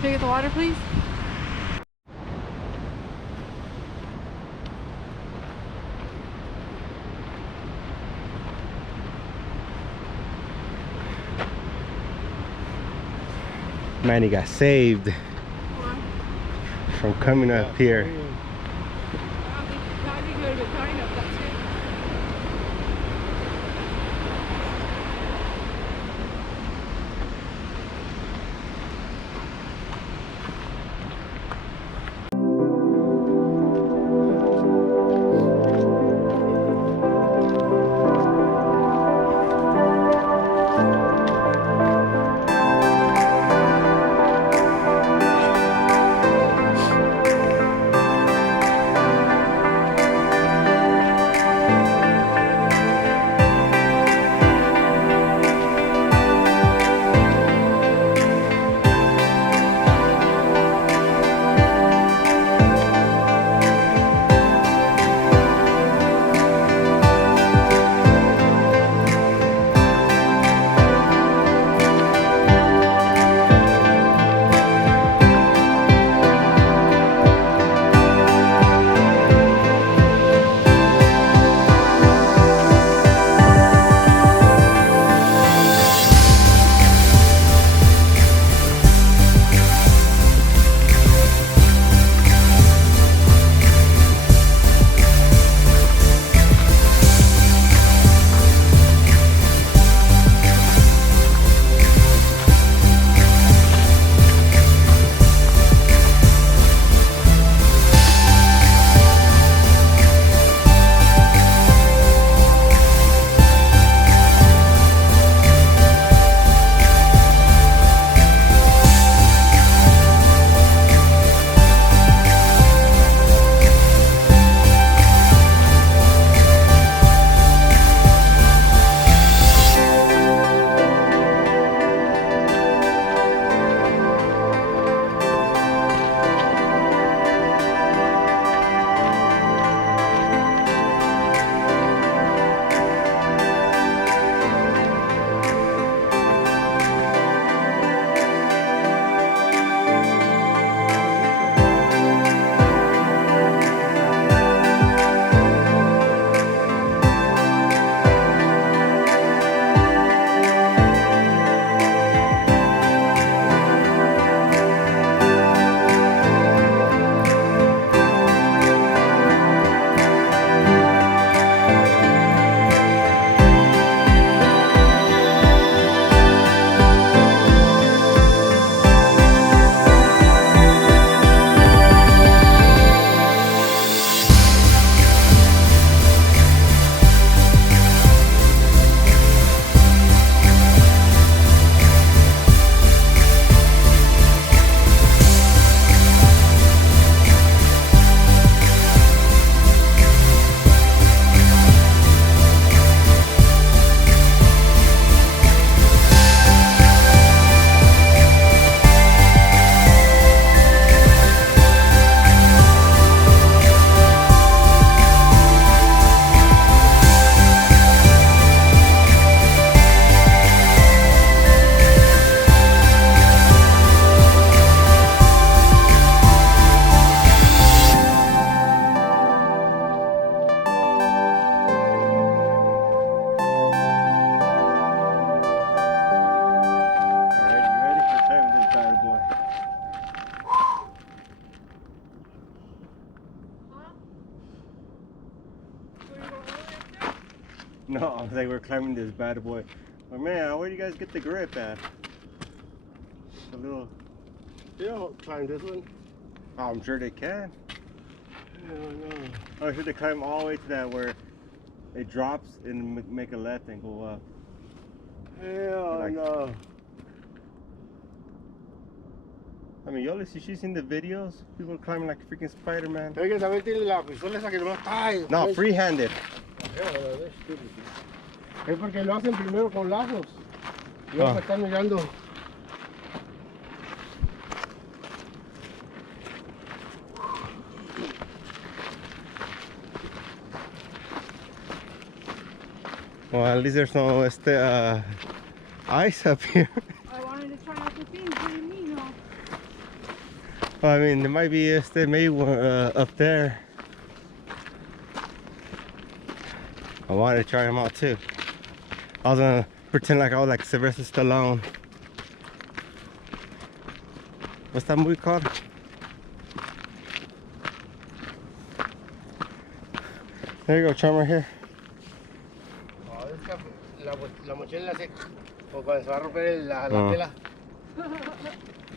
Can I get the water, please? Man, he got saved from coming up here. No, I was like, we're climbing this bad boy. But man, where do you guys get the grip at? A little. You don't climb this one. Oh, I'm sure they can. No. Oh, should they climb all the way to that where it drops and make a left and go up? Hell Like- no. I mean, y'all she's seen the videos? People climbing like freaking Spider-Man. Hay que saber tiene la pistola esa que nomás cae. No, free-handed. Es porque lo hacen primero con lazos. Y luego me están mirando. Well, at least there's no ice up here. I wanted to try out the things. What do you mean, no? Well, I mean, there might be maybe one up there. I wanted to try them out too. I was gonna pretend like I was like Sylvester Stallone. What's that movie called? There you go, try 'em right here. Oh, la mochila así, o cuando se va a romper la tela.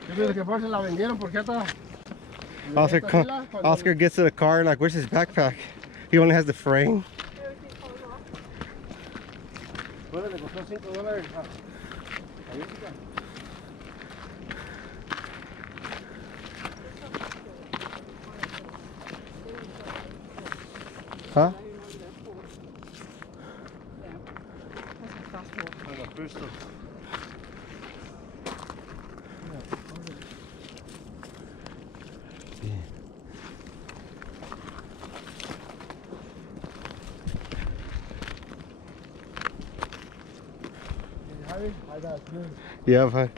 Yo pienso que por eso la vendieron porque ya está. Oscar gets to the car and like, where's his backpack? He only has the frame. Bueno, le costó $5. Huh? Crystal. Yeah, but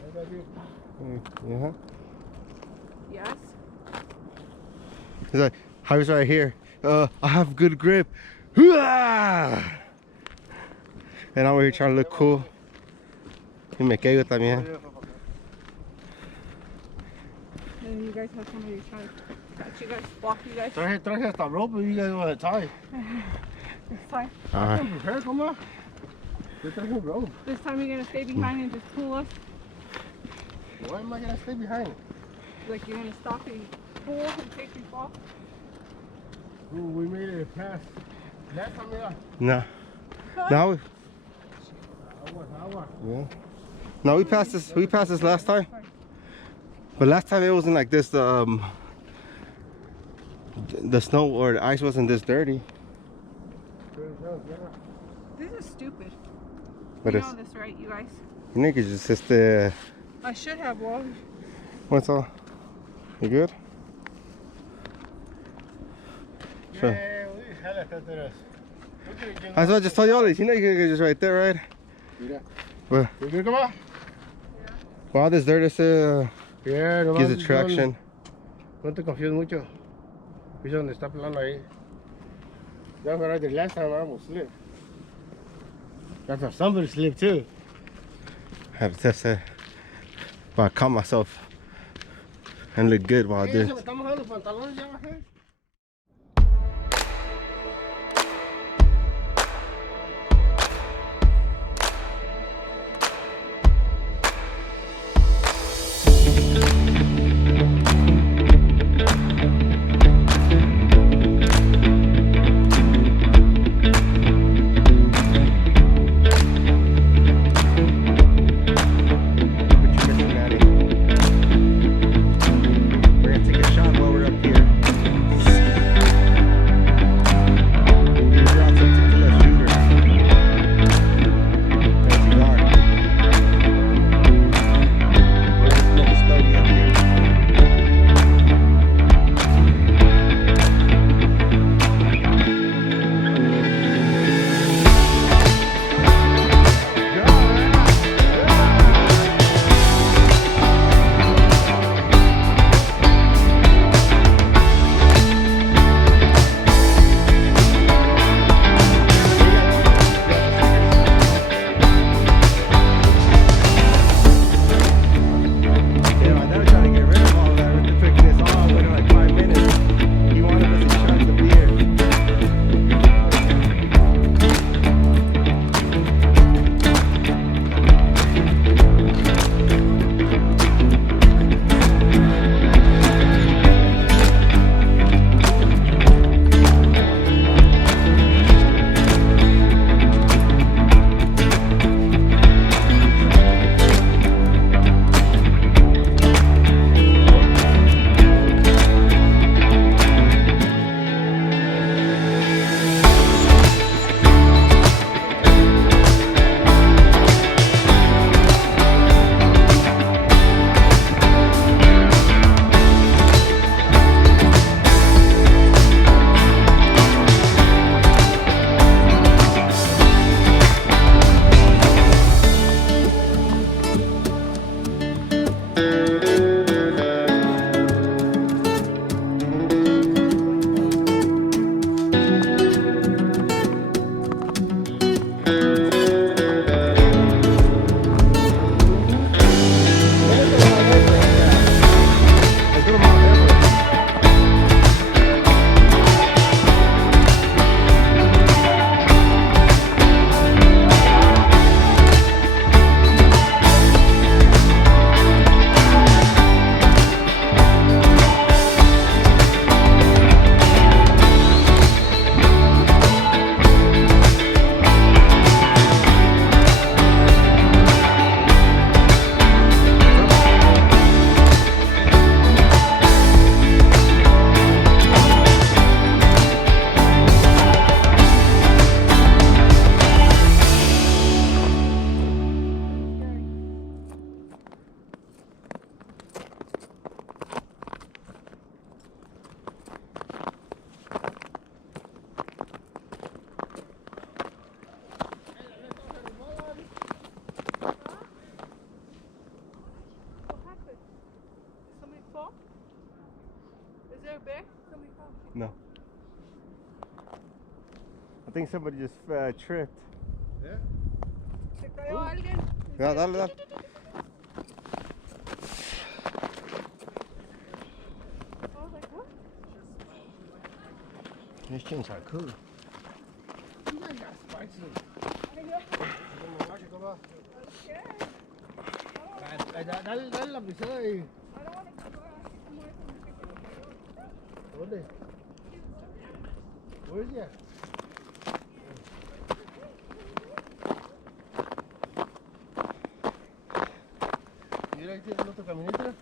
yeah. Yes. He's like, Javi's right here. I have good grip. And I'm over here trying to look cool. Y me caigo también. And you guys have somebody trying to catch you guys, block you guys. Traje hasta rope, you guys want to tie. It's fine. I can prepare, come on. Yo traje rope. This time you're gonna stay behind and just pull us. Why am I gonna stay behind? Like you're gonna stop and pull and take you off. Ooh, we made it past. Last time, yeah. No. Now yeah. No, we passed this. We passed this last time. But last time it wasn't like this. The snow or the ice wasn't this dirty. This is stupid. But You it's know this, right, you guys? niggas just I should have one. what's all? You good? Sure. Yeah, we had a couple. That's what I just told you all this. You know you can get just right there, right? Mira. But ¿You good, come on? wow, this dirt is Yeah, no gives it traction. No te confíes mucho. Piso donde está plano ahí. That's what I did last time. I almost slipped. That's how somebody slipped too. I had to test it. But I caught myself and look good while I Hey, did. se me están mojando los pantalones ya, bajé. We're gonna take a shot while we're up here. No. I think somebody just tripped. Yeah. ¿Se cayó alguien? No, dale, dale. I was like, what? These chains are cool. You guys got spikes in them. I know. Dale la pisada y... I don't want to go así como eso, porque se me cayó. ¿Dónde? Where's he at? Mira, ahí tiene otra camioneta.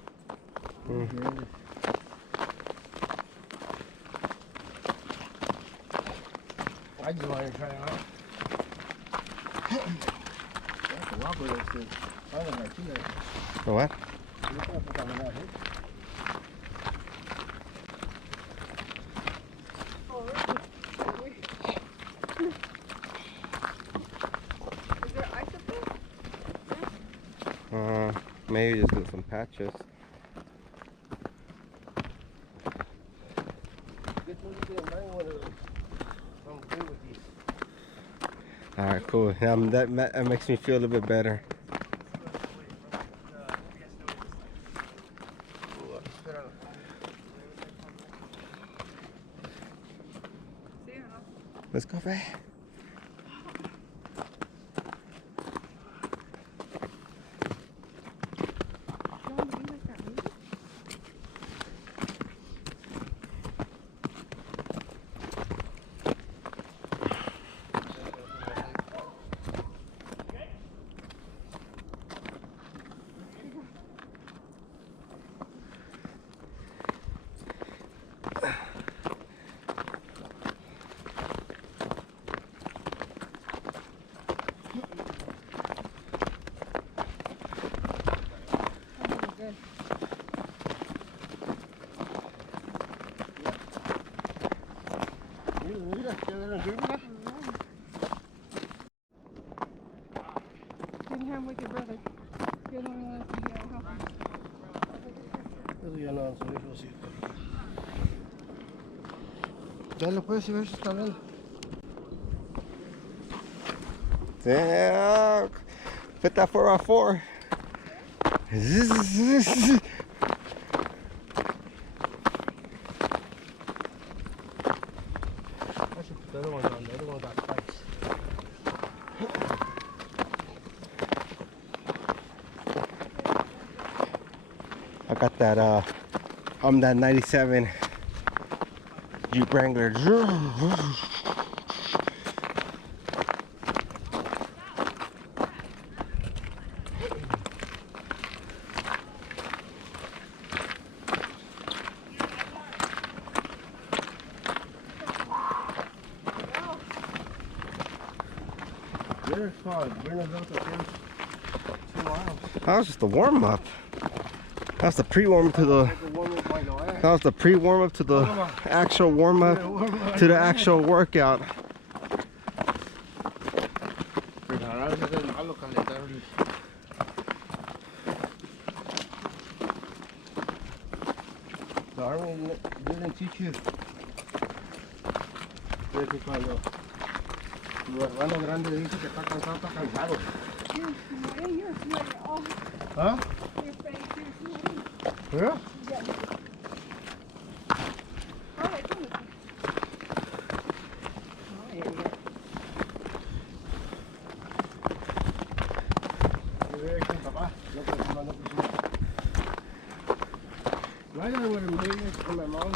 I just wanted to try it out. That's a whopper, that shit. I don't know, too late. The what? Look at the camera, Oh, really? Is there ice up there? Maybe just with some patches. Alright, cool. That makes me feel a little bit better. Sí, ¿o no? Let's go back. Don't believe like that music? Oh, good. Mira, quedaron aquí, mira. Didn't have with your brother. You're the only one that can hear what happened. Eso ya no, su hijo sí. Dale pues, si ves, está bien. Damn. Put that 4x4. I should put the other ones on. The other one got spikes. I got that I'm that 97 Jeep Wrangler. There's fog. Bring us out the first 2 miles. That was just a warm up. That's the pre-warm up to the. That was the pre-warm up to the actual warm up to the actual workout. The Army didn't teach you de que cuando tu hermano grande dice que está cansado. You're sweating all ¿Ah? your face. You're sweating. ¿Eh? Yeah. All right, come with me. Oh, here we go. Yo voy con papá, no con mamá, no con su mamá. No, I would have made it con my mom.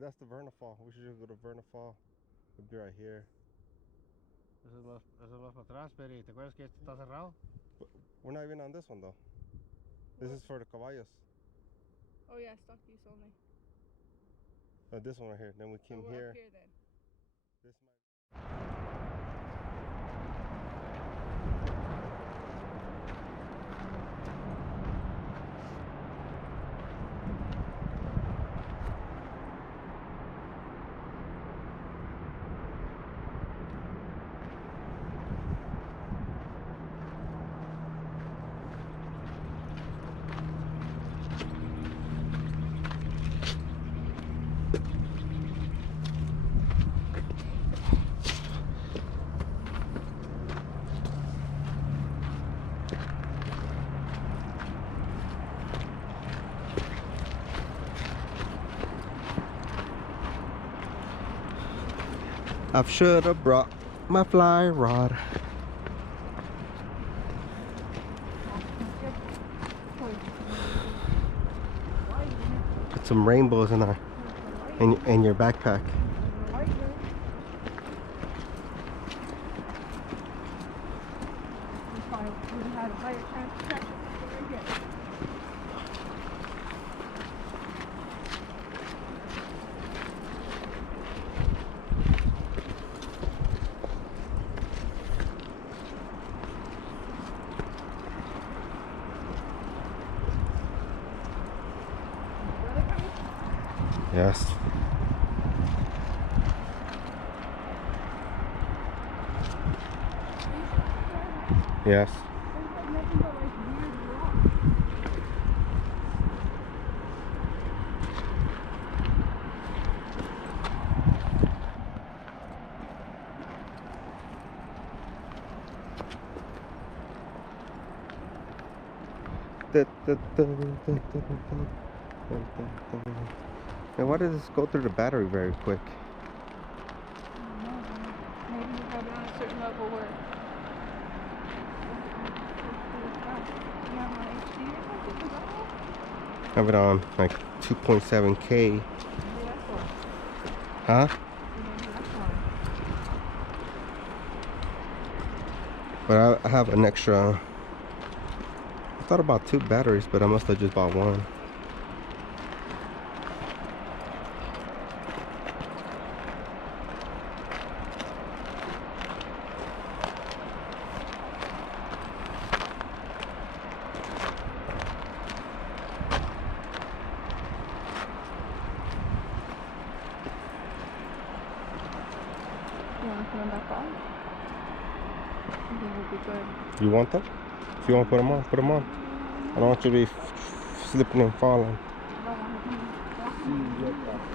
That's the Vernafall. We should just go to Vernafall. We'll be right here. Eso es más para atrás, Peri. ¿Te acuerdas que este está cerrado? We're not even on this one though. This is for the caballos. Oh yeah, stock use only. This one right here. Then we So came we're here. up here then. This might. I should have brought my fly rod. Put some rainbows in your backpack. We had a higher chance of catching it right here. Yes. Yes. And why does this go through the battery very quick? Maybe you have it on a certain level where you have on HD or something. Is that all? Have it on like 2.7K. Maybe that's why. Huh? Maybe that's why. But I have an extra. I thought about 2 batteries, but I must have just bought one. You want to put them back on? I think would be good. You want them? If you want to put them on, put them on. I don't want you to be slipping and falling. I don't want to be walking.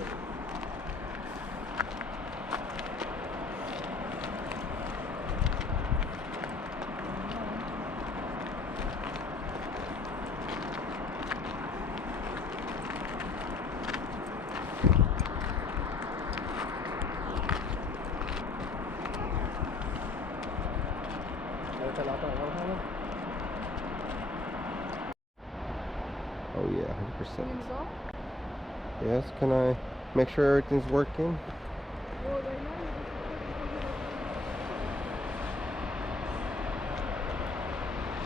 Oh yeah, 100%. You gonna go? Yes, can I make sure everything's working? Well, right now you're just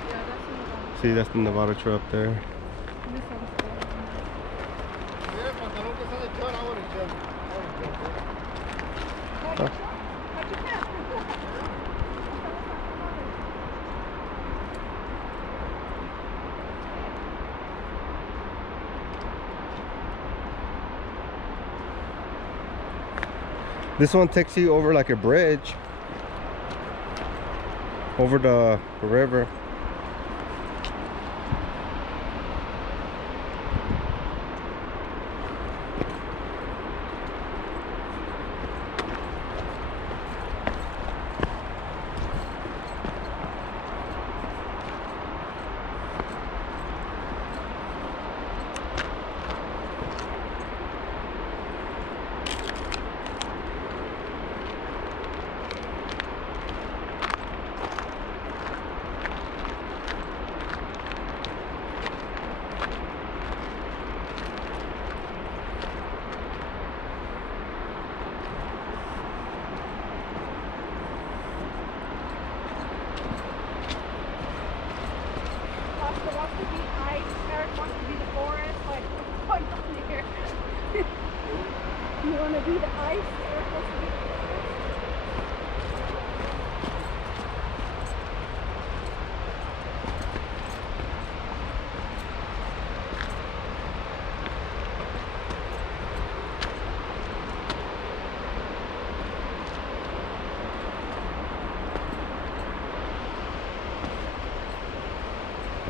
yeah, that's in the bottom. See, that's the Nevada trail up there. This one's good. Mira el pantalón que está de chor, I would've jumped. But you can't. This one takes you over like a bridge. Over the river.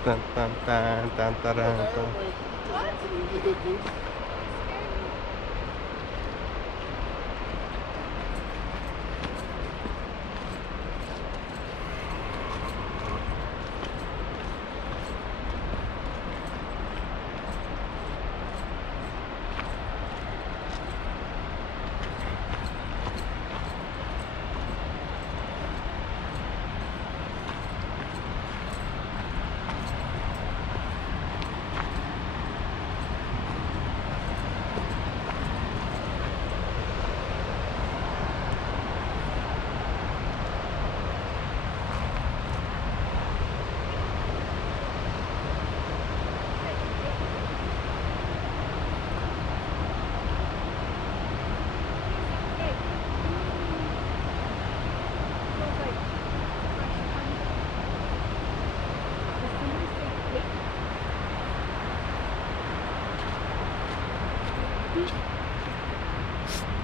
Dun, dun, dun, dun, dun, dun, dun.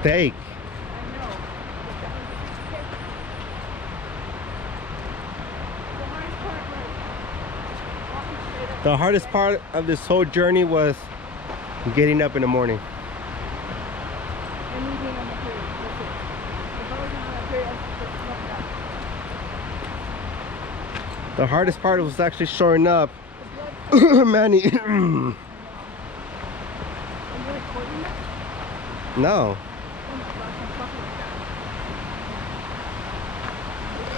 Steak. The hardest part of this whole journey was getting up in the morning. The hardest part was actually showing up. Manny. No.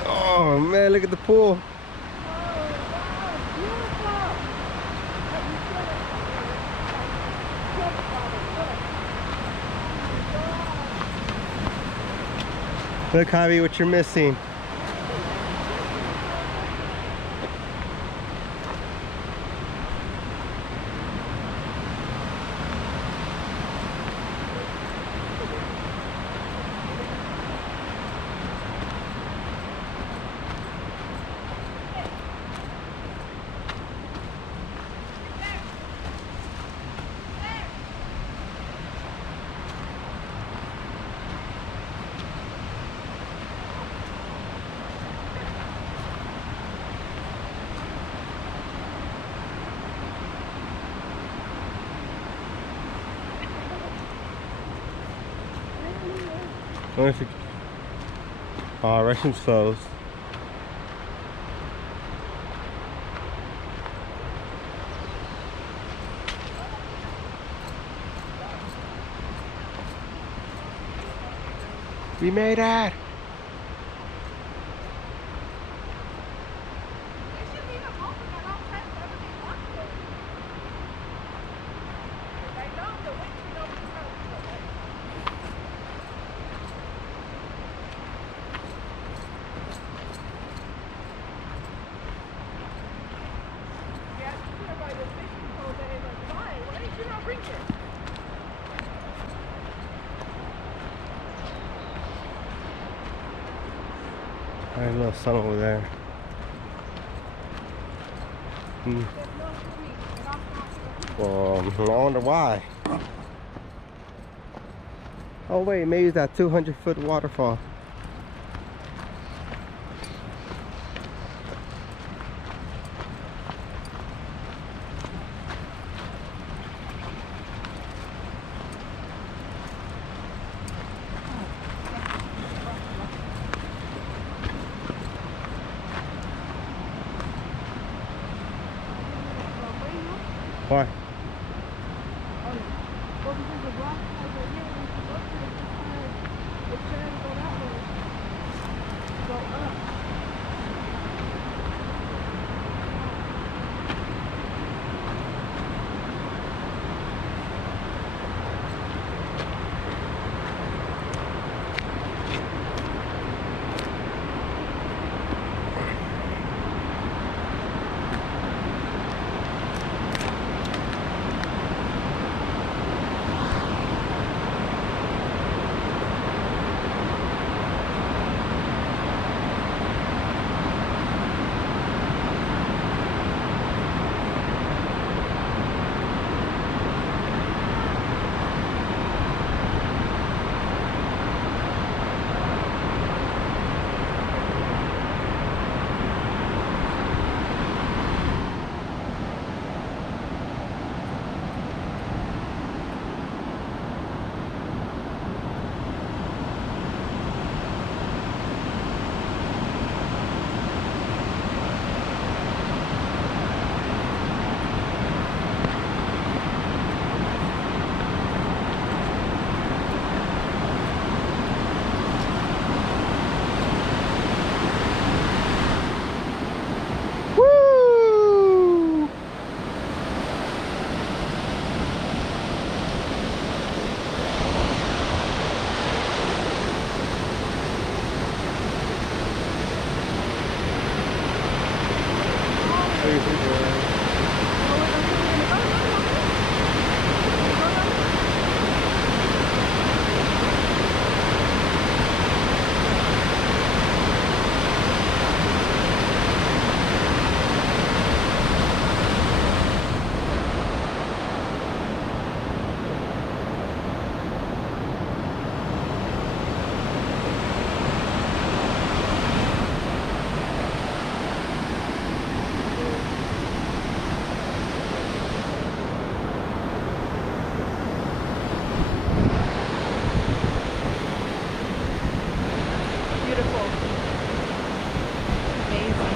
Oh man, look at the pool. Look, Javi, what you're missing. I wonder if you... Oh, restroom's closed. We made it! There's a little sun over there. Well, I wonder why. Oh wait, maybe it's that 200-foot waterfall. Why? beautiful. Amazing.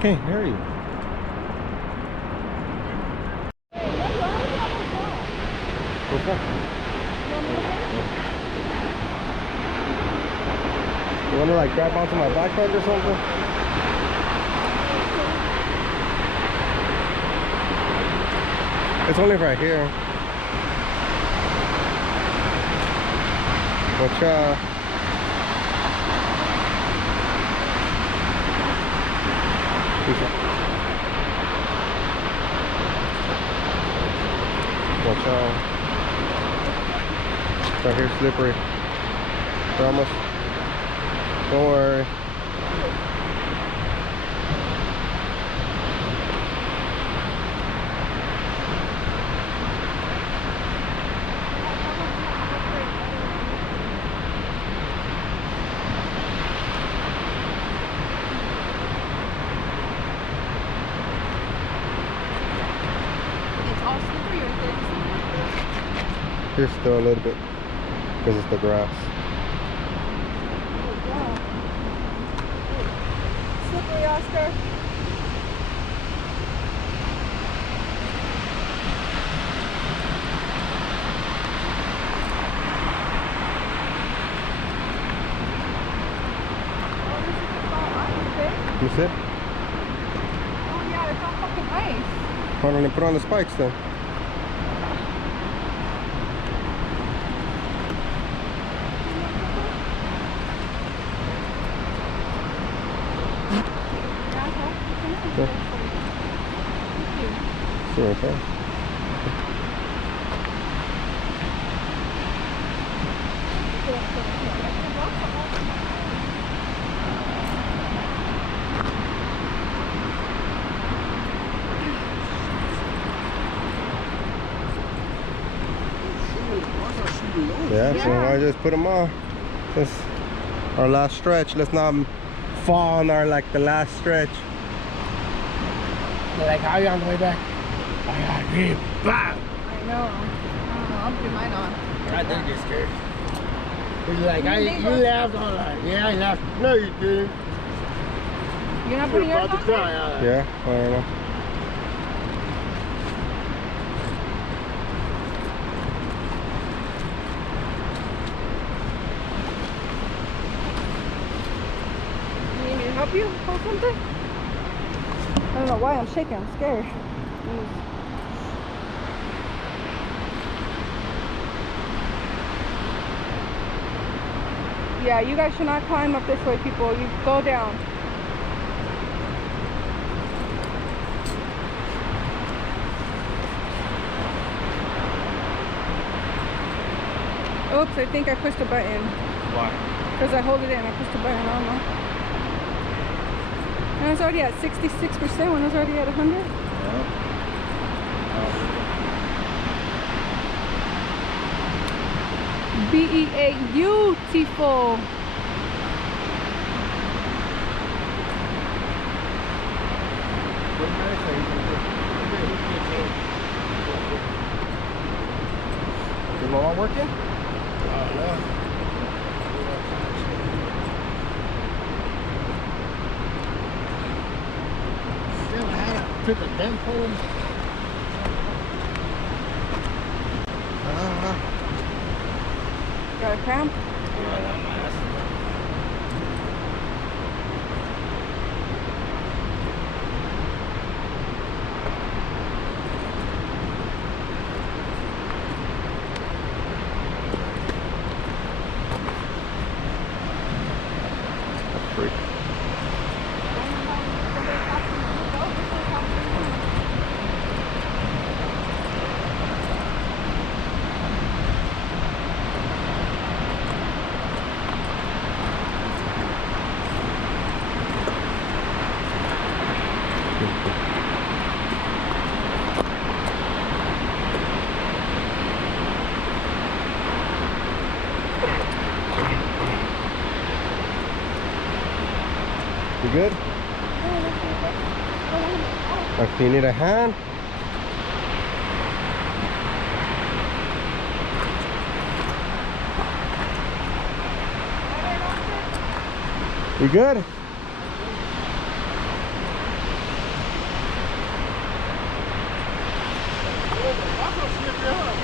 Can't hear you. Okay. You wanna like grab onto my backpack or something? It's only right here. Watch out. Watch out. It's right here, slippery. Promise. Don't worry. It's all slippery or thin. Here's still a little bit because it's the grass. Slippery, Oscar. You see? Oh yeah, it's all fucking ice. Why don't you put on the spikes then? Yeah. Sure, okay. Yeah, so I just put them on. This our last stretch. Let's not fall on our like the last stretch. Like, how are you on the way back? I got hit. Bam! I know. I don't know. I'm putting mine on. I did get scared. He's like, you laughed. I'm like, yeah, I laughed. No, you didn't. You're not You putting were yours about to on? cry. Yeah, I don't know. You need me to help you hold something? I don't know why I'm shaking. I'm scared. Yeah, you guys should not climb up this way, people. You go down. Oops, I think I pushed a button. Why? Because I hold it in. I pushed a button. I don't know. And I was already at 66% when I was already at 100. Beautiful. Is my mom working? Still had took a damn home. Got a cramp? You good? Okay, you need a hand? You good?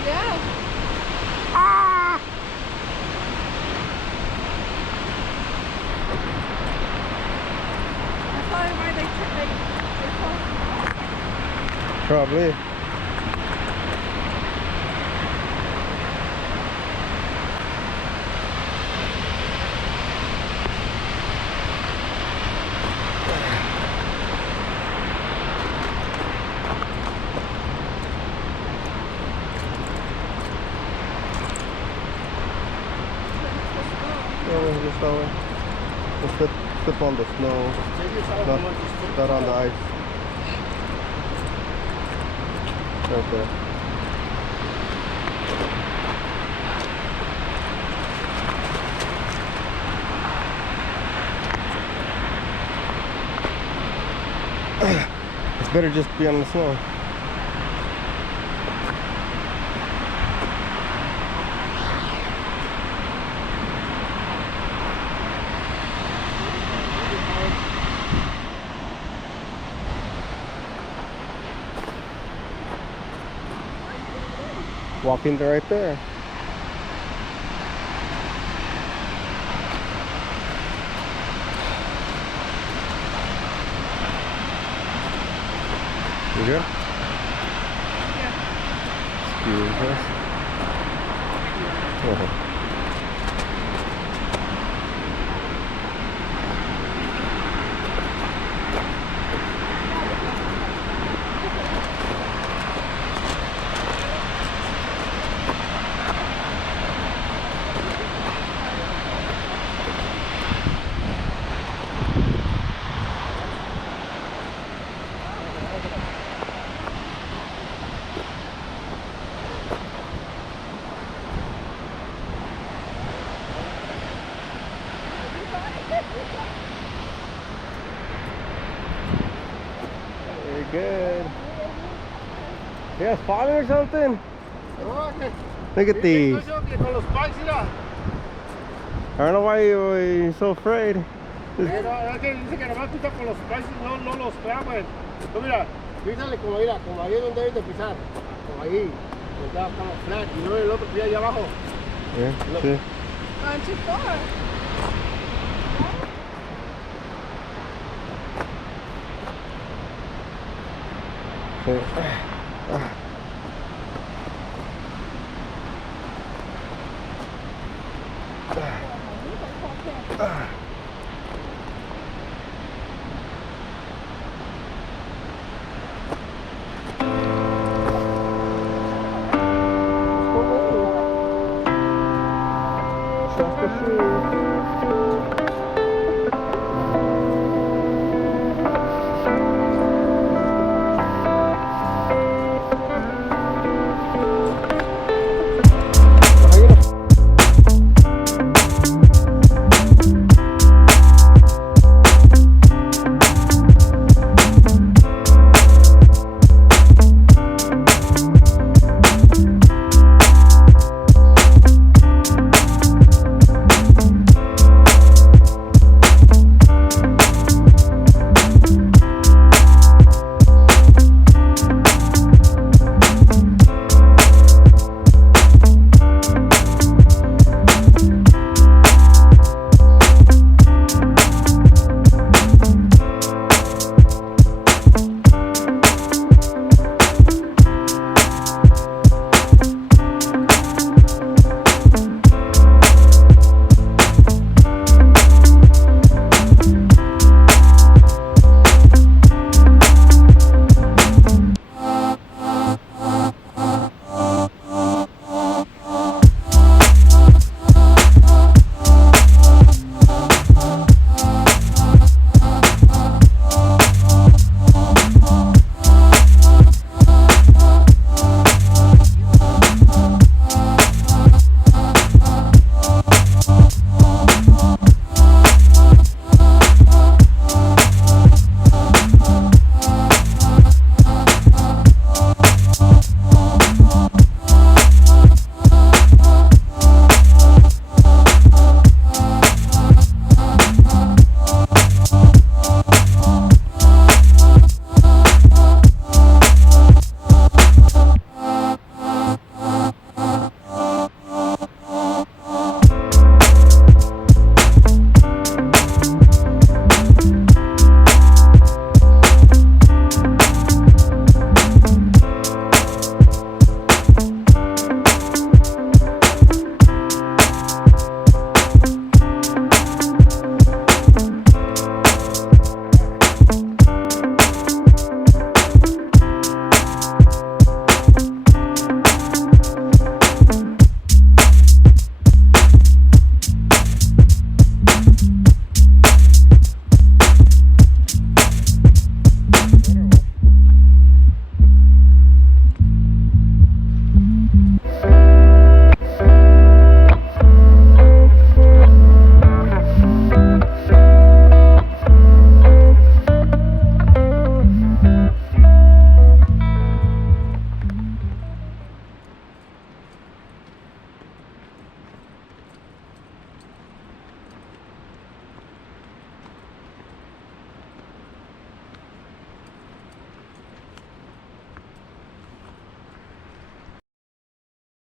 Yeah. That's probably why they close. Probably. Yeah, just that way. Just slip on the snow, not on the ice. Right there. It's better just be on the snow. Walking right there. You good? Excuse us. Very good. Yeah, falling or something? Look at these. I don't know why you're so afraid. Es que dice que nomás pisa con los spices, no los claves. No, mira, písale como ahí es donde debes de pisar. Como ahí, donde está como flat. Y no el otro pie allá abajo. Yeah, sí. Gone too far. Trust the shoes.